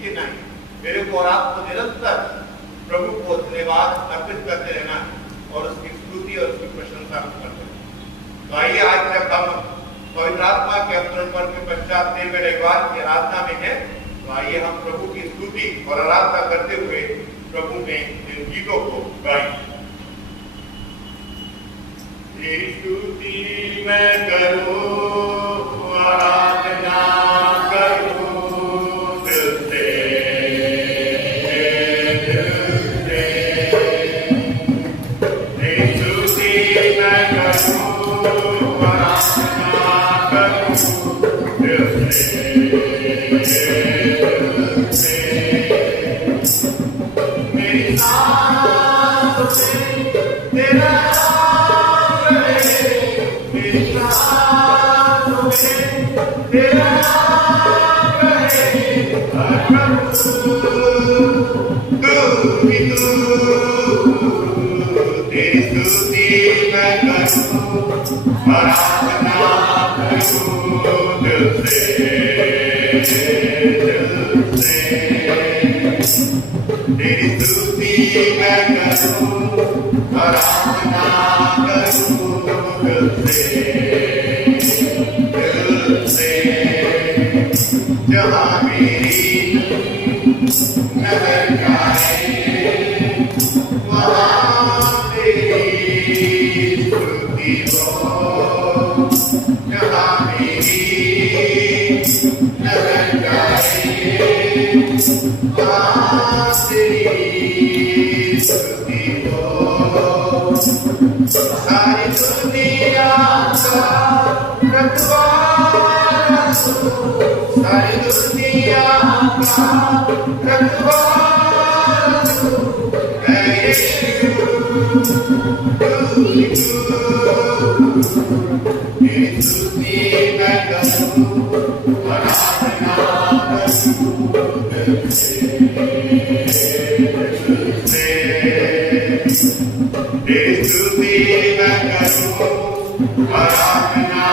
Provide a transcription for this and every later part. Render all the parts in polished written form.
के नहीं, मेरे को और आपको निरंतर प्रभु को धन्यवाद अर्पित करते रहना और उसकी स्तुति और उसकी प्रशंसा करते रहना। तो आइए आज जब हम पवित्र आत्मा के अवतरण पर्व के पश्चात 13वें रविवार की आराधना में है, तो आइए हम प्रभु की स्तुति और आराधना करते हुए प्रभु में इन गीतों को गाएं। स्तुति मैं करूं, आराधना करूं दिल से, स्तुति मैं करूं, आराधना करूं दिल से, मेरी सांस में तेरा तेरी स्तुति मैं करूं, आराधना करूं दिल से, जहाँ मेरी नजर जाए वहाँ तेरी स्तुति हो, जहाँ मेरी नजर जाए वहाँ तेरी स्तुति हो। सारी दुनिया का रखवाला, सारी दुनिया का रखवाला है यीशु, तेरी स्तुति मैं करूं, आराधना करूं दिल से, तेरी स्तुति मैं करूं, आराधना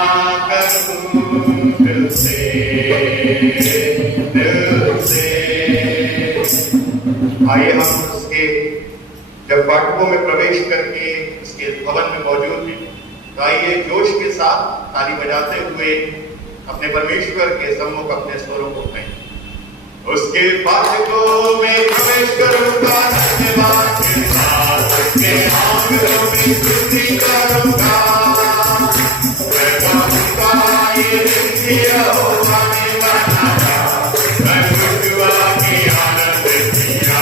करूं दिल से, दिल से। आइए हम उसके जब फाटकों में प्रवेश करके उसके भवन में मौजूद हैं, तो आइए जोश के साथ ताली बजाते हुए अपने परमेश्वर के सम्मुख अपने स्वरों को उठाएं। उसके फाटकों में प्रवेश करूंगा धन्यवाद के साथ, उसके आंगनों में स्तुति करूंगा, मैं गाऊंगा ये दिन किया होगा निवाना, मैं खुशवा की आनंद किया,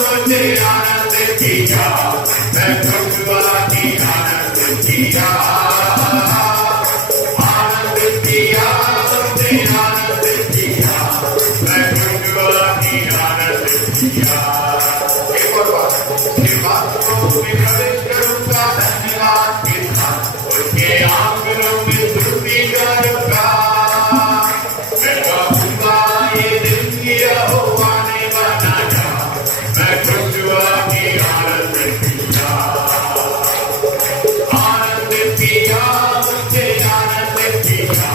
मुझे आनंद किया, मैं खुशवा की आनंद किया, आनंद किया, मुझे आनंद किया, मैं खुशवा की आनंद किया। एक और बात में प्रवेश करूंगा धन्यवाद के साथ, उसके आंगनों में स्तुति करूंगा, मैं गाऊंगा ये दिन किया हुआ ने बनाया, मैं खुशवा की आनंद किया, आनंद किया, मुझे आनंद किया,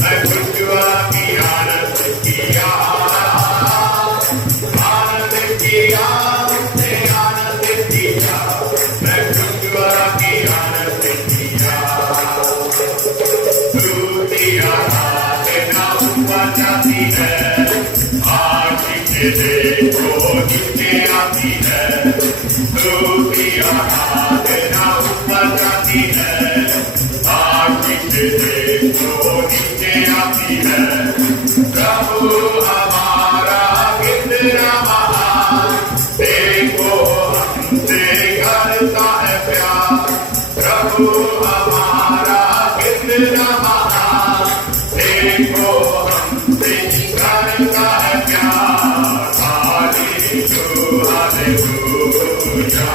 मैं खुशवा की आनंद किया, आनंद किया, मुझे आनंद किया, मैं खुशवा की आनंद किया। स्तुति आराधना ऊपर जाती है, आशीष देखो नीचे आती है, स्तुति आराधना ऊपर जाती है, आशीष देखो नीचे आती है, प्रभु हमारा कितना महान, देखो हमसे करता है प्यार, प्रभु हमारा कितना महान, देखो हमसे करता है प्यार, हालेलुया, हालेलुया,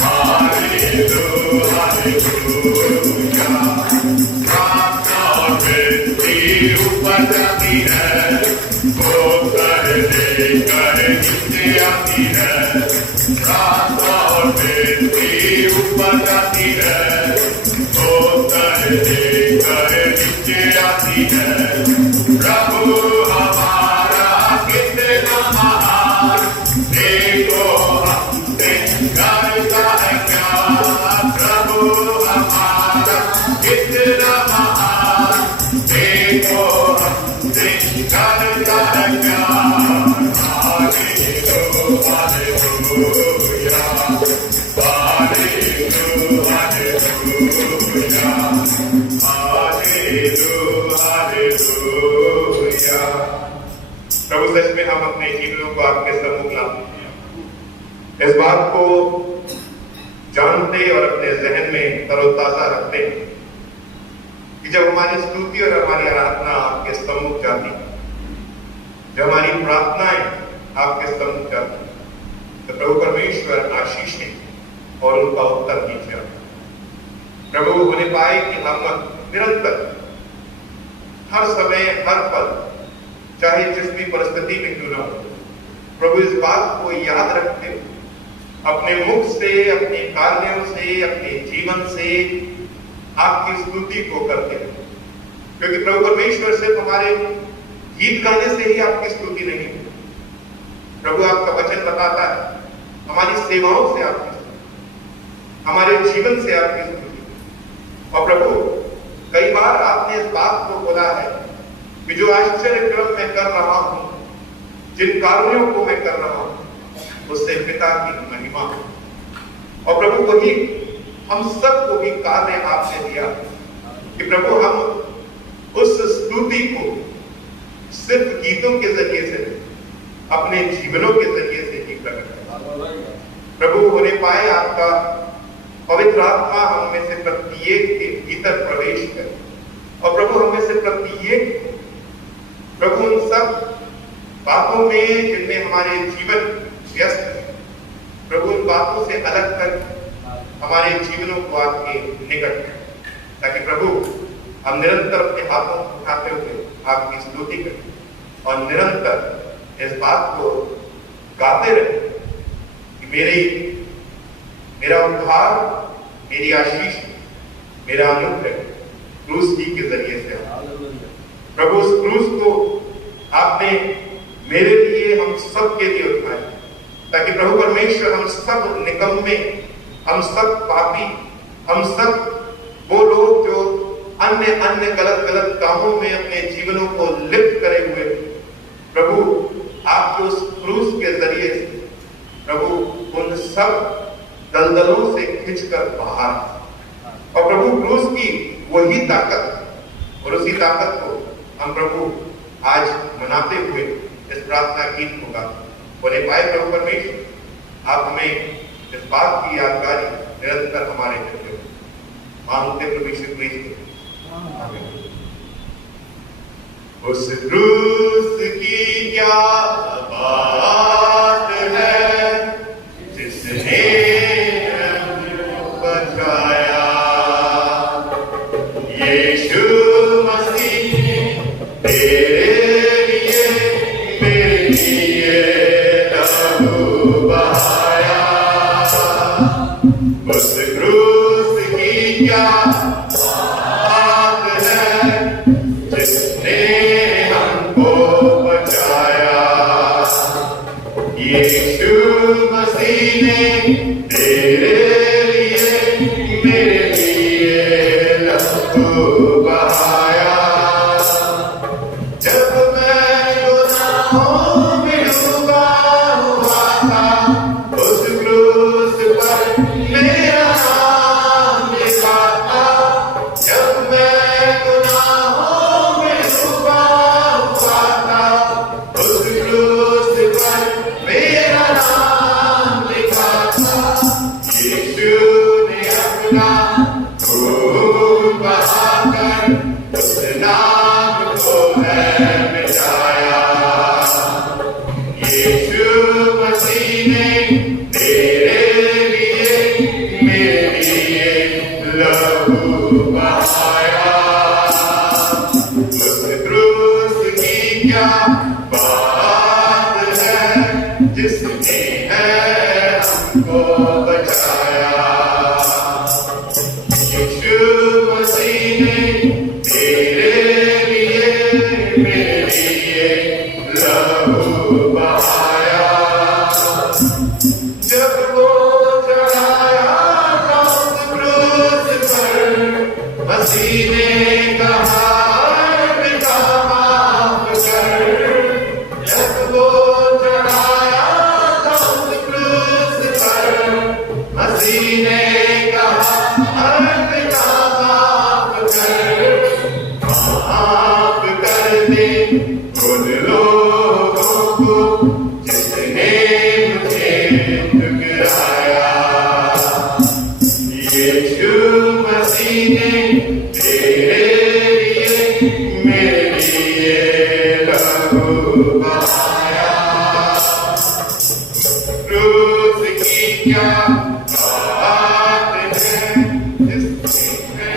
हालेलुया, हालेलुया। प्रार्थना और विनती ऊपर जाती है, वो कर देकर नीचे आती है, प्रार्थना और विनती ऊपर जाती है, वो कर देकर नीचे आती है, हालेलुया। प्रभु सच में हम अपने जीवनों को आपके सम्मुख लाते हैं, इस बात को जानते और अपने जहन में तरोताजा रखते हैं कि जब हमारी स्तुति और हमारी आराधना आपके सम्मुख जाती है, जब हमारी प्रार्थनाएं आपके सम्मुख जाती है, तो प्रभु परमेश्वर आशीषें और उनका उत्तर दीजिए। प्रभु होने पाए कि हम निरंतर हर समय हर पल चाहे जिस भी परिस्थिति में क्यों न हो, प्रभु इस बात को याद रखते अपने मुख से, अपने कार्यों से, अपने जीवन से आपकी स्तुति को करते हैं। क्योंकि प्रभु परमेश्वर सिर्फ हमारे गीत गाने से ही आपकी स्तुति नहीं है। प्रभु आपका वचन बताता है हमारी सेवाओं से आपकी स्तुति, हमारे जीवन से आपकी स्तुति। और प्रभु कई बार आपने इस बात को बोला है कि जो आश्चर्य क्रम मैं कर रहा हूं, जिन कार्यों को मैं कर रहा हूं, उससे पिता की महिमा हो। और प्रभु वही हम सबको भी कार्य आपने दिया कि प्रभु हम उस स्तुति को सिर्फ गीतों के जरिए से नहीं, अपने जीवनों के जरिए से ही प्रकट करें। प्रभु होने पाए आपका पवित्र आत्मा हम में से प्रत्येक के भीतर प्रवेश करे। और प्रभु हम में से प्रत्येक प्रभु उन सब बातों में जिनमें हमारे जीवन व्यस्त है, प्रभु उन बातों से अलग कर हमारे जीवनों को आपके निकट करें, ताकि प्रभु हम निरंतर अपने हाथों को उठाते हुए आपकी स्तुति करें और निरंतर इस बात को गाते रहे कि मेरा उद्धार, मेरी आशीष, मेरा अनुग्रह क्रूस ही के जरिए से। प्रभु उस क्रूस को आपने मेरे लिए, हम सब के लिए उठाया, ताकि प्रभु परमेश्वर हम सब निकम्मे, हम सब पापी, हम सब वो लोग जो अन्य गलत कामों में अपने जीवनों को लिप्त करे हुए, प्रभु आपके उस क्रूस के जरिए से प्रभु उन सब दलदलों से खिंचकर बाहर। और प्रभु क्रूस की वही ताकत और उसी ताकत को हम प्रभु आज मनाते हुए इस प्रार्थना गीत को गाते बोले पाए। प्रभु परमेश्वर आप हमें इस बात की यादगारी निरंतर हमारे करते हो, मांगते प्रभु यीशु मसीह। उस क्रूस की क्या बात है जिसने बचाया, यीशु मसीह तेरे लिए मेरे लिए लहू बहाया। उस क्रूस की क्या बात है जिसने हमको बचाया, यीशु मसीह ने तेरे लिए मेरे लिए लहू बहाया। जब मैं गुनाहों में डूबा हुआ था, उस क्रूस पर मेरा नाम लिखा था। जब मैं गुनाहों में डूबा हुआ था, उस क्रूस पर मेरा नाम लिखा था। यीशु ने अपना खून बहाकर उस नाम को है मिटाया। यीशु मसीह ने तेरे लिए मेरे लिए लहू बहाया। उस क्रूस की क्या बात है जिसने है हमको बचाया, यीशु मसीह ने तेरे लिए मेरे लिए लहू बहाया। जब वो चढ़ाया था उस क्रूस पर, मसीह ने कहा पिता माफ कर। माफ कर दे उन लोगों को जिसने मुझे ठुकराया। यीशु मसीह ने तेरे लिए मेरे लिए लहू बहाया। क्रूस की क्या बात है जिसने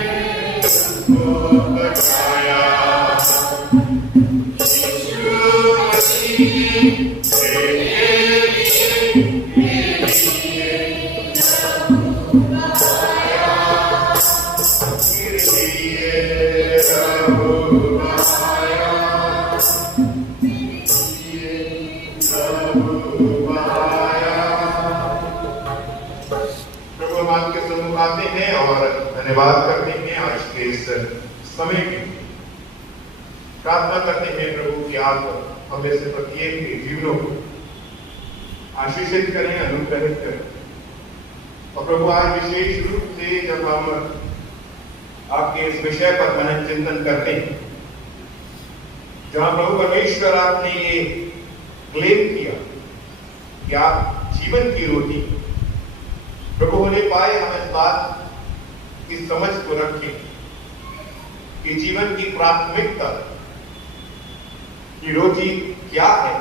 तुझको बचाया। यीशु मसीह ने तेरे लिए मेरे लिए लहू बहाया। मेरे लिए लहू बहाया। मेरे लिए लहू बहाया। प्रभु हम आपके सम्मुख आते हैं और धन्यवाद करते हैं आज के इस समय की। प्रार्थना करते हैं प्रभु कि आप हमें से प्रत्येक के जीवनों को आशीषित करें, अनुग्रहित करें। और प्रभु आज विशेष रूप से जब हम आपके इस विषय पर मनन चिंतन करते हैं, जहां प्रभु परमेश्वर आपने ये क्लेम किया कि आप जीवन की रोटी प्रभु होने पाए, हम इस बात की समझ को रखें कि जीवन की प्राथमिकता की रोटी क्या है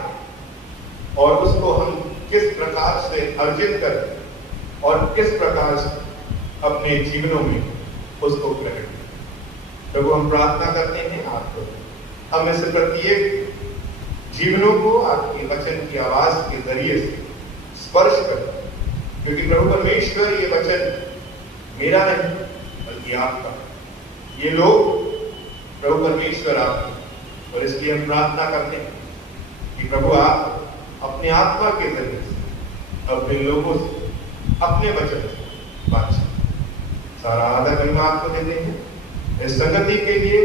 और उसको हम किस प्रकार से अर्जित करें और किस प्रकार से अपने जीवनों में उसको ग्रहण करें। प्रभु हम प्रार्थना करते हैं आपको हम से प्रत्येक जीवनों को आपके वचन की आवाज के जरिए से स्पर्श करें, क्योंकि प्रभु परमेश्वर ये वचन मेरा नहीं बल्कि आपका, ये लोग प्रभु परमेश्वर आपके। और इसलिए हम प्रार्थना करते हैं कि प्रभु आप अपने आत्मा के जरिए से अपने लोगों से अपने वचन से बातचीत। सारा आदर महिमा आपको देते हैं इस संगति के लिए,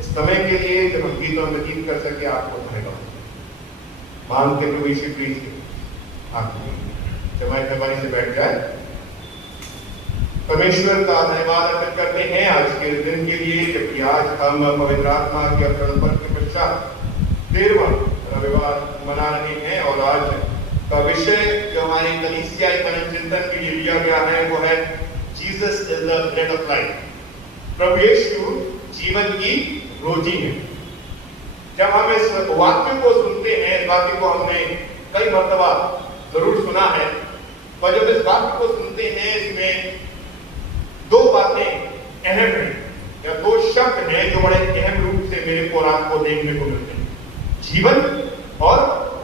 इस समय के लिए जब हम गीतों में गीत कर सके। आपको धन्यवाद मांगते प्रभु यीशु प्लीज आपको जमाए जमाई से बैठ जाए। परमेश्वर का धन्यवाद अर्पित करते हैं आज के दिन के लिए, जबकि आज हम पवित्र आत्मा के अवतरण पर्व के पश्चात 13वां रविवार मना रहे हैं। और आज का विषय जो हमारे कलीसिया मनन चिंतन के लिए लिया गया है वो है Jesus is the bread of life. प्रभु यीशु जीवन की रोटी है। जब हम इस वाक्य को सुनते हैं, इस वाक्य को हमने कई मर्तबा जरूर सुना है, पर जब इस वाक्य को सुनते हैं इसमें दो बातें अहम हैं या दो शब्द हैं जो बड़े अहम रूप से मेरे को और आपको देखने को मिलते हैं, जीवन और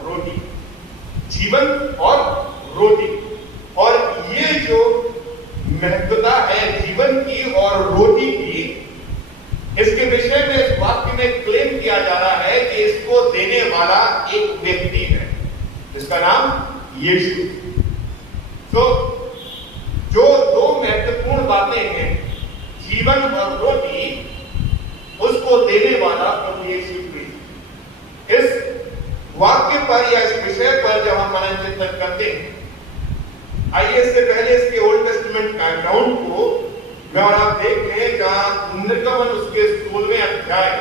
रोटी। जीवन और रोटी, और ये जो महत्वता है जीवन की और रोटी की, इसके विषय में इस वाक्य में क्लेम किया जा रहा है कि इसको देने वाला एक व्यक्ति है जिसका नाम यीशु। तो जो दो महत्वपूर्ण बातें हैं, जीवन और रोटी, उसको देने वाला प्रभु यीशु क्रिस्त। इस वाक्य पर या इस विषय पर जब हम मनन चिंतन करते हैं, आइए इससे पहले इसके ओल्ड टेस्टामेंट बैकग्राउंड को मैं और आप देख लें, जहां निर्गमन उसके 16वें अध्याय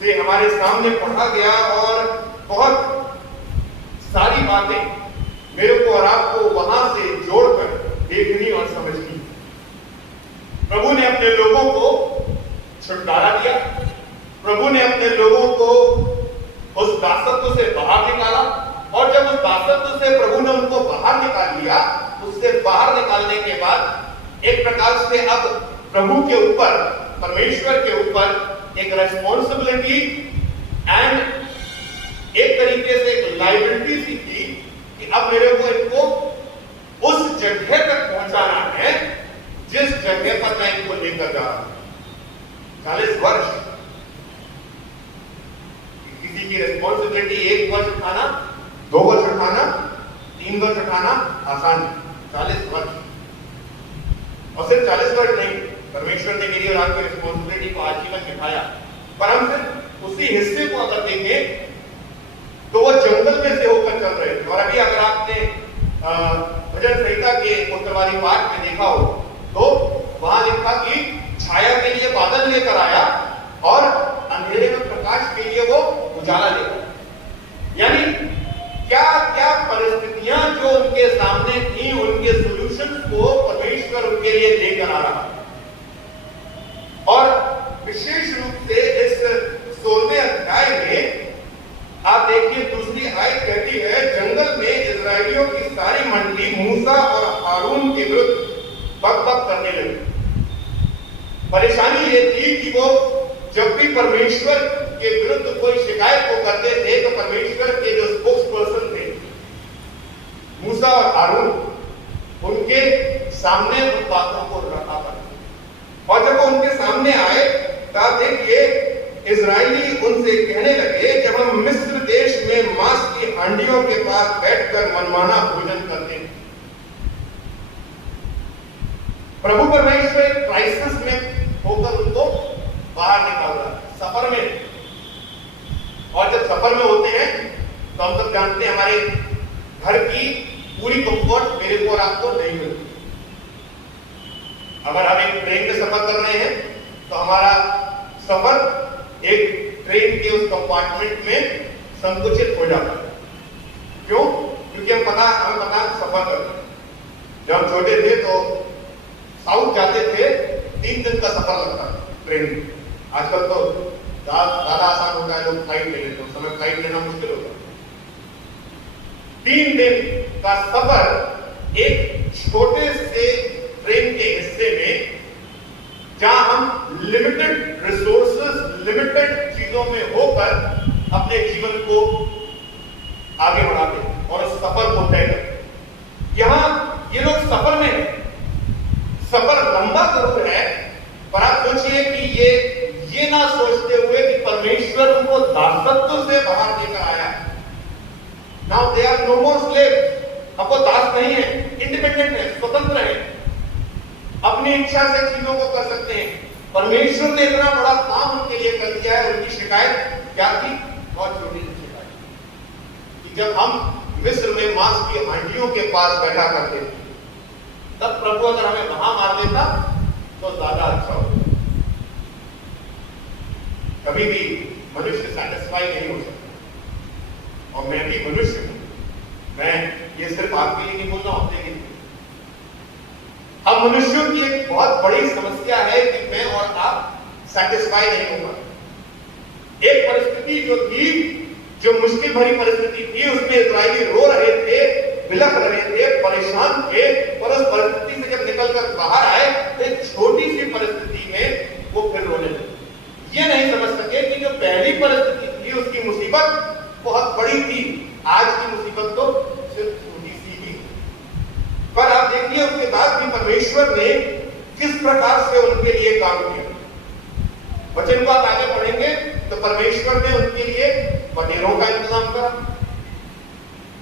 से हमारे सामने पढ़ा गया और बहुत सारी बातें मेरे को और आपको वहां से जोड़कर देखनी और समझनी। प्रभु ने अपने लोगों को छुटकारा दिया, प्रभु ने अपने लोगों को उस दासत्व से बाहर निकाला, और जब उस दासत्व से प्रभु ने उनको बाहर निकाल लिया, उससे बाहर निकालने के बाद एक प्रकार से अब प्रभु के ऊपर, परमेश्वर के ऊपर एक रेस्पॉन्सिबिलिटी एंड एक तरीके से एक लायबिलिटी सी थी कि अब मेरे को इनको उस जगह तक पहुंचाना है जिस जगह पर मैं इनको लेकर जा रहा हूं। 40 वर्ष किसी की रेस्पॉन्सिबिलिटी, 1 वर्ष उठाना, 2 वर्ष उठाना, 3 वर्ष उठाना आसान है, 40 वर्ष। और सिर्फ 40 वर्ष नहीं, परमेश्वर ने मेरी और आपकी रिस्पॉन्सिबिलिटी को आजीवन निभाया। पर हम सिर्फ उसी हिस्से को अगर देखें तो वो जंगल में से होकर चल रहे थे। और अभी अगर आपने भजन संहिता के उत्तरवादी पाठ में देखा हो तो वहां लिखा कि छाया के लिए बादल लेकर आया आप देखिए दूसरी आयत कहती है, जंगल में इजरायलियों की सारी मंडली मूसा और हारून के विरुद्ध बकबक करने लगी। परेशानी ये थी कि वो जब भी परमेश्वर के विरुद्ध कोई शिकायत को करते थे तो परमेश्वर के जो स्पोक्स पर्सन थे मूसा और हारून, उनके सामने उन बातों को रखा करते। और जब वो उनके सामने आए तब देखिए इजरायली उनसे कहने लगे, जब हम मिस्र देश में मांस की हांडियों के पास बैठकर मनमाना भोजन करते हैं। प्रभु परमेश्वर एक क्राइसिस में होकर उनको बाहर निकाल रहा है, सफर में। और जब सफर में होते हैं तो हम सब जानते हैं हमारे घर की पूरी कंफर्ट मेरे को और आपको नहीं मिलती। अगर हम एक ट्रेन में सफर कर रहे हैं तो हमारा सफर एक ट्रेन के उस कंपार्टमेंट में संकुचित हो जाता है। क्यों? क्योंकि हमें पता सफर कर रहे हैं। जब हम छोटे थे तो साउथ जाते थे, 3 दिन का सफर लगता है ट्रेन में। आजकल तो ज्यादा आसान होता है, लोग फ्लाइट ले लेते हैं, उस समय फ्लाइट लेना मुश्किल होता है। 3 दिन का सफर एक छोटे से ट्रेन के हिस्से में, जहां हम लिमिटेड रिसोर्सेस, लिमिटेड चीजों में होकर अपने जीवन को आगे बढ़ाते हैं और उस सफर को तय करते हैं। यहां ये लोग सफर में हैं। सफर लंबा जरूर है, पर आप सोचिए कि ये ना सोचते हुए कि परमेश्वर उनको दासत्व से बाहर लेकर आया है। Now they are no more slaves. अब वो दास नहीं है, इंडिपेंडेंट है, स्वतंत्र है, अपनी इच्छा से चीजों को कर सकते हैं। परमेश्वर ने इतना बड़ा काम उनके लिए कर दिया है। उनकी शिकायत क्या थी? बहुत छोटी सी शिकायत कि जब हम मिस्र में मांस की हांडियों के पास बैठा करते थे, तब प्रभु अगर हमें वहां मार देता तो ज्यादा अच्छा होता। कभी भी मनुष्य सैटिस्फाई नहीं हो सकता, और मैं भी मनुष्य हूं। मैं ये सिर्फ आपके लिए नहीं बोल रहा हूं, लेकिन हम मनुष्यों की एक बहुत बड़ी समस्या है कि मैं और आप सैटिस्फाई नहीं होगा। एक परिस्थिति जो थी, जो मुश्किल भरी परिस्थिति थी, उसमें इजरायली रो रहे थे, बिलख रहे थे, परेशान थे, और उस परिस्थिति से जब निकलकर बाहर आए तो एक छोटी सी परिस्थिति में वो फिर रोने लगे। ये नहीं समझ सके कि जो पहली परिस्थिति थी उसकी मुसीबत बहुत बड़ी थी, आज की मुसीबत तो सिर्फ छोटी सी ही। पर आप देखिए उसके बाद भी परमेश्वर ने किस प्रकार से उनके लिए काम किया। वचन को आप आगे पढ़ेंगे तो परमेश्वर ने उनके लिए पनीरों का इंतजाम करा।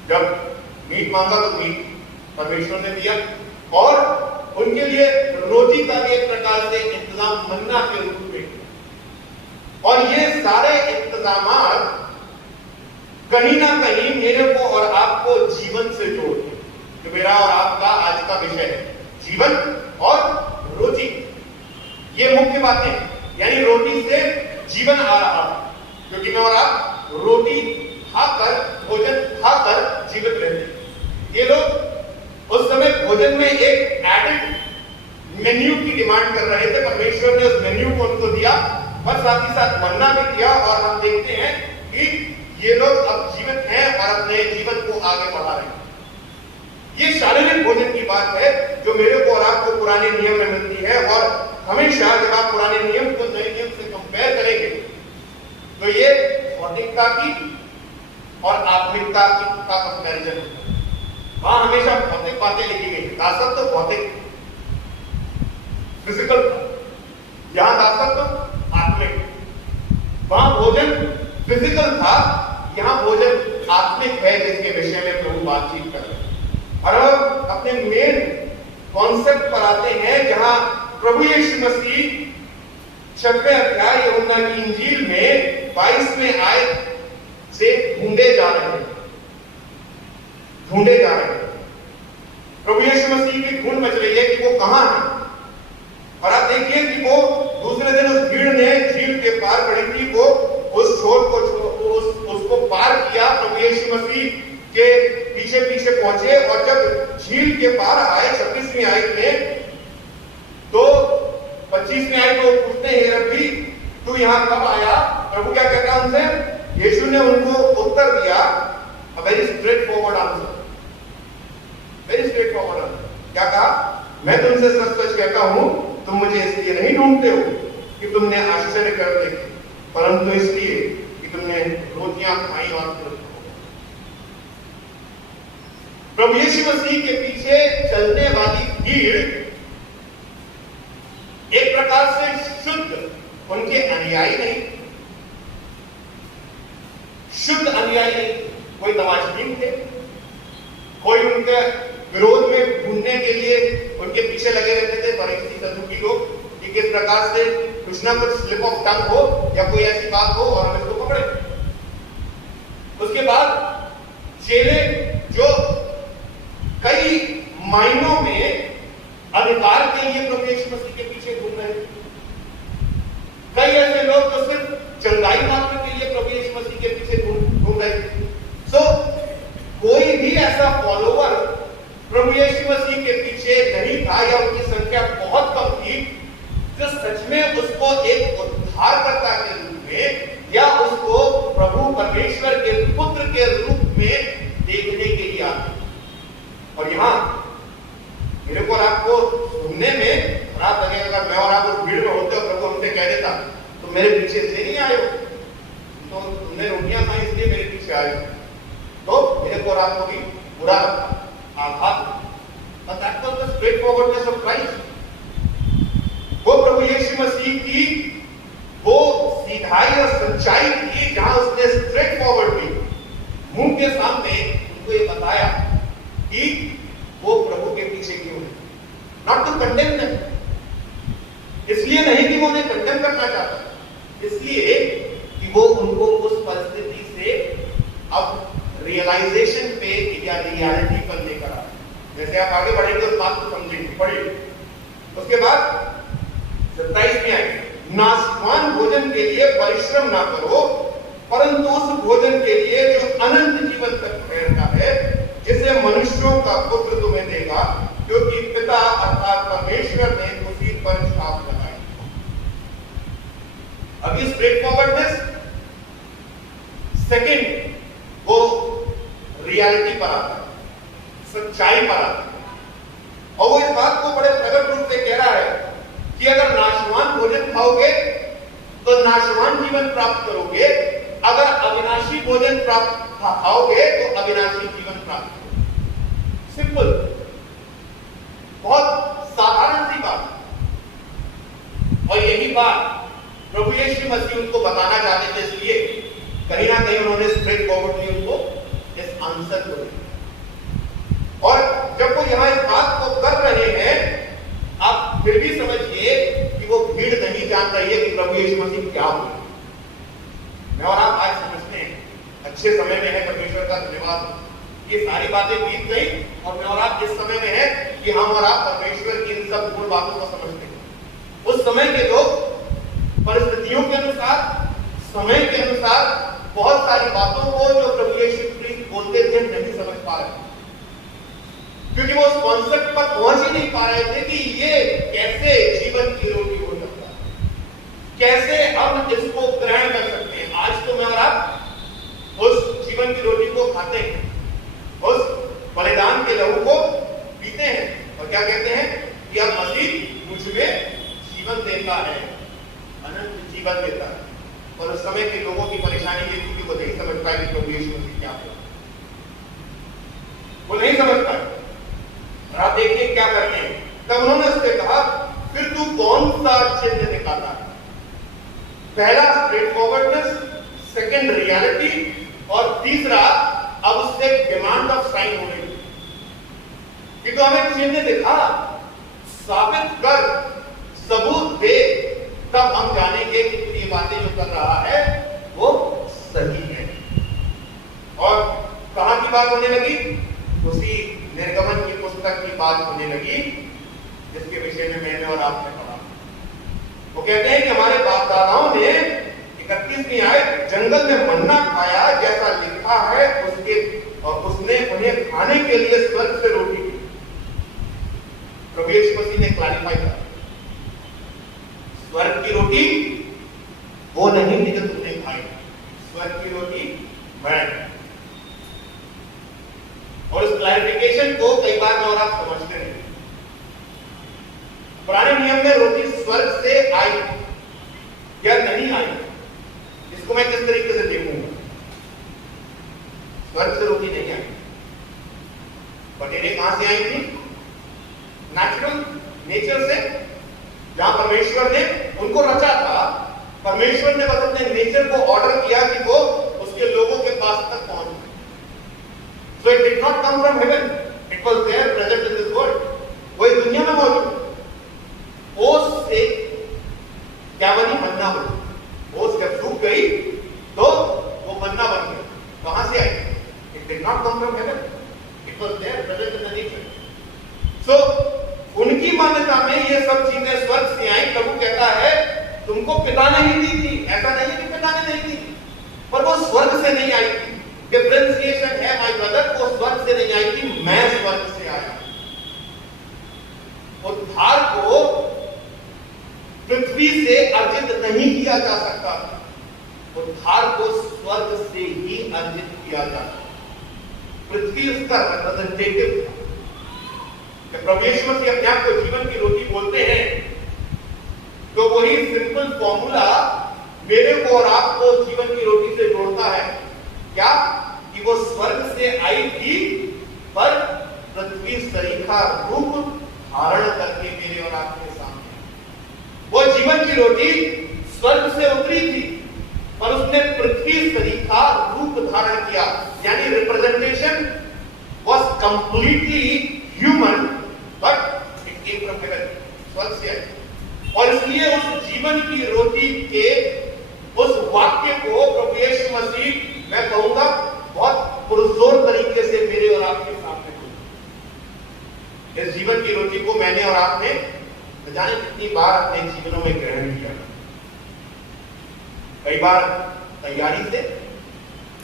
जब मीट मांगा तो मीट परमेश्वर ने दिया, और उनके लिए रोटी का भी एक प्रकार से इंतजाम मन्ना के रूप में। और ये सारे इंतजामात कहीं ना कहीं मेरे को और आपको जीवन से जोड़ते हैं, जो मेरा और आपका आज का विषय है, जीवन और रोटी। ये मुख्य बातें, यानी रोटी से जीवन आ रहा है, क्योंकि मैं और आप रोटी खाकर, भोजन खाकर जीवित रहते हैं। ये लोग उस समय भोजन में एक एडेड मेन्यू की डिमांड कर रहे थे। परमेश्वर ने उस मेन्यू को उनको दिया, और साथ ही साथ मन्ना भी दिया। और हम देखते हैं कि ये लोग अब जीवित हैं और अपने जीवन को आगे बढ़ा रहे हैं। ये शारीरिक भोजन की बात है जो मेरे को और आपको पुराने नियम में मिलती है। और हमेशा जब आप पुराने नियम को नए नियम से कंपेयर करेंगे तो ये भौतिकता की और आत्मिकता का कंपैरिजन होता है। वहां हमेशा भौतिक बातें लिखी गई। दासत्व तो भौतिक फिजिकल था, यहां दासत्व आत्मिक। वहां भोजन फिजिकल था, यहां भोजन आत्मिक है, जिसके विषय में प्रभु बातचीत कर रहे हैं। और अब अपने मेन कॉन्सेप्ट पर आते हैं, जहां प्रभु यीशु मसीह 6वें अध्याय यूहन्ना की इंजील में 22वें आयत से ढूंढे जा रहे हैं। प्रभु यीशु मसीह की ढूंढ मच रही है कि वो कहां है। और आप देखिए कि वो दूसरे दिन उस भीड़ ने झील के पार खड़ी थी, वो उस छोर को उसको पार किया। प्रभु यीशु मसीह के पीछे पीछे पहुंचे, और जब झील के पार आए 26वीं आयत में, तो 25वीं आयत को पूछते हैं, रब्बी तू यहां कब आया? प्रभु क्या कहता है उनसे? यीशु ने उनको उत्तर दिया, very straight forward answer, very straight forward answer. क्या कहा? मैं तुमसे सच सच कहता हूं, तुम मुझे इसलिए नहीं ढूंढते हो कि तुमने आश्चर्य कर देखे, परंतु इसलिए कि तुमने रोटियां खाई और तृप्त हो। प्रभु यीशु मसीह के पीछे चलने वाली भीड़ एक प्रकार से शुद्ध उनके अनुयायी नहीं, शुद्ध अनुयायी नहीं, कोई तमाशबीन थे, कोई उनके विरोध में ढूंढने के लिए उनके पीछे लगे रहते थे फरीसी सदूकी लोग कि किस प्रकार से कुछ ना कुछ स्लिप ऑफ टंग हो या कोई ऐसी बात हो और हम इसको पकड़े। उसके बाद चेले जो कई मायनों में अधिकार के लिए प्रभु यीशु मसीह के पीछे घूम रहे थे, कई ऐसे लोग जो सिर्फ चंगाई मात्र के लिए प्रभु यीशु मसीह के पीछे घूम रहे थे। सो कोई भी ऐसा फॉलोवर प्रभु यीशु मसीह के पीछे नहीं था या उनकी संख्या बहुत कम थी जो सच में उसको एक उद्धारकर्ता के रूप में या उसको प्रभु परमेश्वर के पुत्र के रूप में देखने के लिए आते। और यहां मेरे को आपको सुनने में खराब लगेगा अगर मैं और आप उस भीड़ में होते और प्रभु हमसे कह देता तो मेरे पीछे से नहीं आए हो, तो तुमने रोटियां खाई इसलिए मेरे पीछे आए हो, तो मेरे को और आपको भी बुरा आघात। But that was the straightforwardness of Christ. वो प्रभु यीशु मसीह की वो सीधाई और सच्चाई थी जहां उसने स्ट्रेट फॉरवर्डली मुंह के सामने उनको ये बताया कि वो प्रभु के पीछे क्यों है। नॉट टू कंडेम देम, इसलिए नहीं कि वो उन्हें कंडेम करना चाहता, इसलिए कि वो उनको उस परिस्थिति से अब रियलाइजेशन पे या रियलिटी पर लेकर आ। जैसे आप आगे बढ़ेंगे उस बात को समझेंगे, पढ़िए। उसके बाद 27 में आए, नाशवान भोजन के लिए परिश्रम ना करो, परंतु उस भोजन के लिए जो अनंत जीवन तक ठहरता है, जिसे मनुष्यों का पुत्र तुम्हें देगा, क्योंकि पिता अर्थात परमेश्वर ने उसी पर छाप लगाई। अभी स्ट्रेट फॉरवर्डनेस, सेकंड वो रियलिटी पर आता है, सच्चाई पर आता है, और वो इस बात को बड़े प्रकट रूप से कह रहा है कि अगर नाशवान भोजन खाओगे तो नाशवान जीवन प्राप्त करोगे, अगर अविनाशी भोजन प्राप्त खाओगे तो अविनाशी जीवन प्राप्त करोगे। सिंपल, बहुत साधारण सी बात। और यही बात प्रभु यीशु मसीह उनको बताना चाहते थे, इसलिए कहीं ना कहीं उन्होंने स्ट्रेट फॉरवर्डली उनको इस आंसर को दिया। और जब वो यहां इस बात को कर रहे हैं, आप फिर भी समझिए कि वो भीड़ नहीं जान रही है कि प्रभु यीशु मसीह क्या बोले। मैं और आप आज समझते हैं, अच्छे समय में है, परमेश्वर का धन्यवाद। ये सारी बातें बीत गई और मैं और आप इस समय में है कि हम और आप परमेश्वर की इन सब मूल बातों को समझते हैं। उस समय के लोग परिस्थितियों के अनुसार, समय के अनुसार बहुत सारी बातों को जो प्रभु यीशु मसीह बोलते थे नहीं समझ पा रहे, क्योंकि वो उस कॉन्सेप्ट पर पहुंच ही नहीं पा रहे थे कि ये कैसे जीवन की रोटी हो सकता है, कैसे हम इसको ग्रहण कर सकते हैं। आज तो मैं और आप उस जीवन की रोटी को खाते हैं, उस बलिदान के लहू को पीते हैं और क्या कहते हैं कि अब मसीह मुझ में जीवन देता है, अनंत जीवन देता है। और उस समय के लोगों की परेशानी ये थी कि वो नहीं समझ पाए कि प्रभु यीशु मसीह क्या है, वो नहीं समझ पाए। और आप देखिए क्या करते हैं। तब उन्होंने उससे कहा, फिर तू कौन सा चिन्ह दिखाता है? पहला स्ट्रेट फॉरवर्डनेस, सेकंड रियलिटी, और तीसरा अब उससे डिमांड ऑफ साइन हो रही कि तो हमें चिन्ह दिखा, साबित कर, सबूत दे, तब हम जानेंगे कि ये बातें जो कर रहा है वो सही है। और कहां की बात होने लगी? उसी निर्गमन की पुस्तक की बात होने लगी जिसके विषय में मैंने और आपने पढ़ा। वो कहते हैं कि हमारे बाप दादाओं ने 31वीं आयत, जंगल में मन्ना खाया जैसा लिखा है उसके, और उसने उन्हें खाने के लिए स्वर्ग से रोटी दी। प्रभु यीशु मसीह ने क्लैरिफाई किया, स्वर्ग की रोटी वो नहीं थी जो तुमने खाई, स्वर्ग जीवन की रोटी मैं। और इस क्लैरिफिकेशन को कई बार और आप समझते नहीं। पुराने नियम में रोटी स्वर्ग से आई या नहीं आई, इसको मैं किस तरीके से देखूंगा? स्वर्ग से रोटी नहीं आई, बटेरे कहां से आई थी? नेचुरल, नेचर से, जहां परमेश्वर ने उनको रचा था। परमेश्वर ने बस अपने नेचर को ऑर्डर किया कि वो उसके लोगों के पास तक पहुंचे। So it did not come from heaven, it was there present in this world. वो इस दुनिया में मौजूद। ओस से क्या बनी? मन्ना बनी। ओस जब सूख गई तो वो मन्ना बन गया। कहां से आई? It did not come from heaven, it was there present in the nature. So उनकी मान्यता में ये सब चीजें स्वर्ग से आई। प्रभु कहता है तुमको पिता ने ही दी थी, ऐसा नहीं कि पिता ने नहीं दी, पर वो स्वर्ग से नहीं आई थी। डिफरेंशिएशन है माय ब्रदर, वो स्वर्ग से नहीं आई थी, मैं स्वर्ग से आया। उद्धार को पृथ्वी से अर्जित नहीं किया जा सकता, उद्धार को स्वर्ग से ही अर्जित किया जाता। पृथ्वी उसका रिप्रेजेंटेटिव था। प्रभु यीशु मसीह अपने आप को जीवन की रोटी बोलते हैं, तो वही सिंपल फॉर्मूला मेरे को और आपको जीवन की रोटी से जोड़ता है। क्या? कि वो स्वर्ग से आई थी, पर पृथ्वी सरीखा रूप धारण करके मेरे और आपके सामने। वो जीवन की रोटी स्वर्ग से उतरी थी, पर उसने पृथ्वी सरीखा रूप धारण किया, यानी representation was completely human, but it came from heaven, स्वर्ग से आई। और इसलिए उस जीवन की रोटी के उस वाक्य को प्रभु यीशु मसीह, मैं कहूंगा बहुत पुरजोर तरीके से मेरे और आपके सामने बोला। इस जीवन की रोटी को मैंने और आपने न जाने कितनी बार अपने जीवनों में ग्रहण किया। कई बार तैयारी से,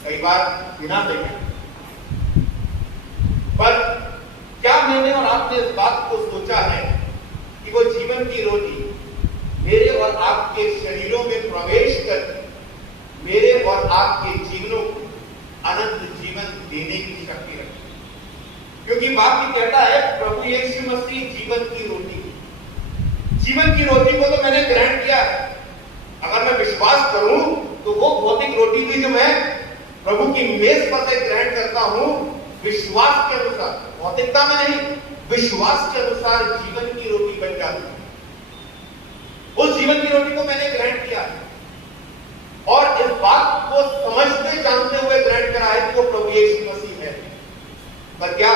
कई बार बिना तैयारी। पर क्या मैंने और आपने इस बात को सोचा है कि वो जीवन की रोटी मेरे और आपके शरीरों में प्रवेश कर मेरे और आपके जीवनों को अनंत जीवन देने की शक्ति रखती है? क्योंकि वाक्य कहता है प्रभु यीशु मसीह जीवन की रोटी। जीवन की रोटी को तो मैंने ग्रहण किया है। अगर मैं विश्वास करूं तो वो भौतिक रोटी भी जो मैं प्रभु की मेज पर से ग्रहण करता हूं, विश्वास के अनुसार, भौतिकता में नहीं, विश्वास के अनुसार जीवन की रोटी बन जाती है। उस जीवन की रोटी को मैंने ग्रहण किया है और इस बात को समझते जानते हुए ग्रहण करा है कि वो प्रभु यीशु मसीह है। पर क्या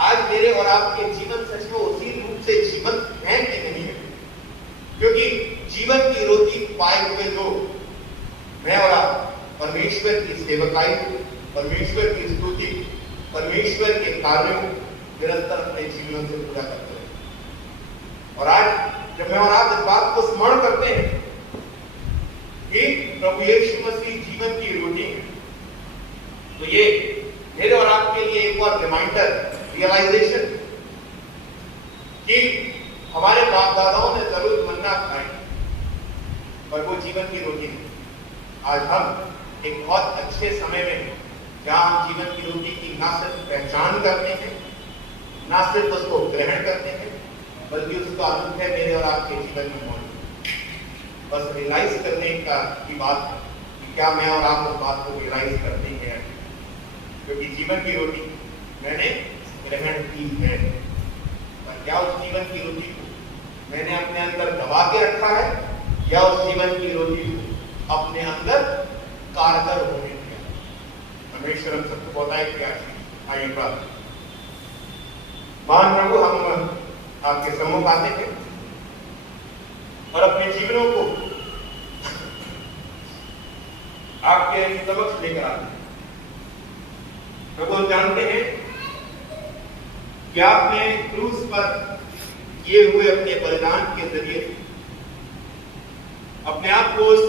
आज मेरे और आपके जीवन सच में उसी रूप से जीवन है कि नहीं है? क्योंकि जीवन की रोटी पाए हुए लोग, मैं और आप, परमेश्वर की सेवकाई, परमेश्वर की स्तुति, परमेश्वर के कार्यों निरंतर अपने जीवन से पूरा करते हैं। और आज जब मैं और आप इस बात को स्मरण करते हैं कि प्रभु यीशु मसीह जीवन की रोटी है, तो ये मेरे और आपके लिए एक और रिमाइंडर, रियलाइजेशन कि हमारे बाप दादाओं ने जरूर मन्ना खाई, पर वो जीवन की रोटी है। आज हम एक बहुत अच्छे समय में, जहां हम जीवन की रोटी की ना सिर्फ पहचान करते हैं, ना सिर्फ उसको ग्रहण करते हैं, बल्कि उसका अनुभव है मेरे और आपके जीवन में मौजूद। बस रियलाइज करने की बात है कि क्या मैं और आप उस बात को रियलाइज करते हैं, क्योंकि जीवन की रोटी मैंने ग्रहण की है, पर क्या उस जीवन की रोटी को मैंने अपने अंदर दबा के रखा है, या उस जीवन की रोटी को अपने अंदर कारगर होने दिया? परमेश्वर हम सबको बताए क्या चीज। आइए प्रार्थना। महान प्रभु, हम आपके सम्मुख आते हैं और अपने जीवनों को आपके समक्ष लेकर आते हैं। प्रभु, हम जानते हैं कि आपने क्रूस पर किए हुए अपने बलिदान के जरिए अपने आप को उस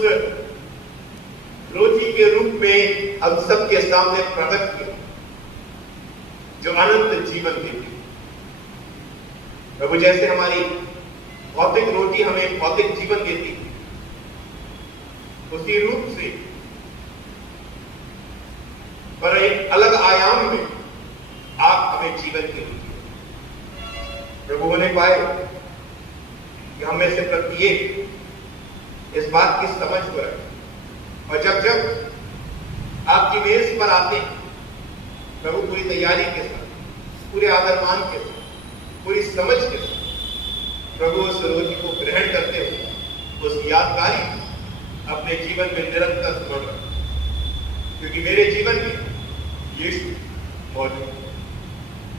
रोटी के रूप में हम सबके सामने प्रकट किया, जो अनंत जीवन देती। प्रभु, जैसे हमारी भौतिक रोटी हमें भौतिक जीवन देती, उसी रूप से पर एक अलग आयाम में आप हमें जीवन के लिए प्रभु होने पाए कि हम में से प्रत्येक इस बात की समझ को रखें। और जब जब आपकी मेज पर आते हैं प्रभु पूरी तैयारी के साथ, पूरे आदर मान के साथ, पूरी समझ के साथ प्रभु उस रोटी को ग्रहण करते हुए उस यादगारी अपने जीवन में निरंतर स्मरण रखें, क्योंकि मेरे जीवन में यीशु मौजूद है।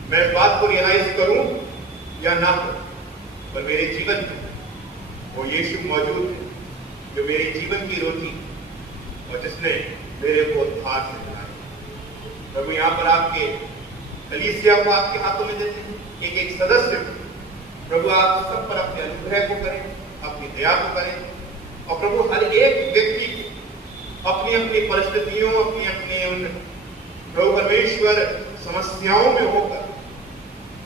मैं इस बात को रियलाइज करूं या ना करूं, पर मेरे जीवन में वो यीशु मौजूद है जो मेरे जीवन की रोटी और जिसने मेरे को उद्धार से मिलाया। प्रभु यहाँ पर आपके कलीसिया को आपके हाथों में देते हैं, एक एक सदस्य को प्रभु आप सब पर अपने अनुग्रह को करें, अपनी दया को करें, और प्रभु हर एक व्यक्ति को अपनी अपनी परिस्थितियों, अपनी अपने उन प्रभु परमेश्वर समस्याओं में होकर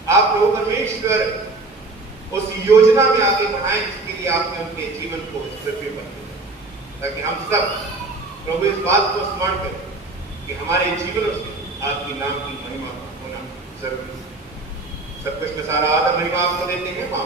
आप प्रभु परमेश्वर उस योजना में आगे बढ़ाएं जिसके लिए आपने उनके जीवन को इस पृथ्वी पर दिया, ताकि हम सब प्रभु इस बात को स्मरण करें कि हमारे जीवनों से आपकी नाम की महिमा होना जरूरी है। सब कुछ में सारा आदर महिमा आपको देते हैं, मां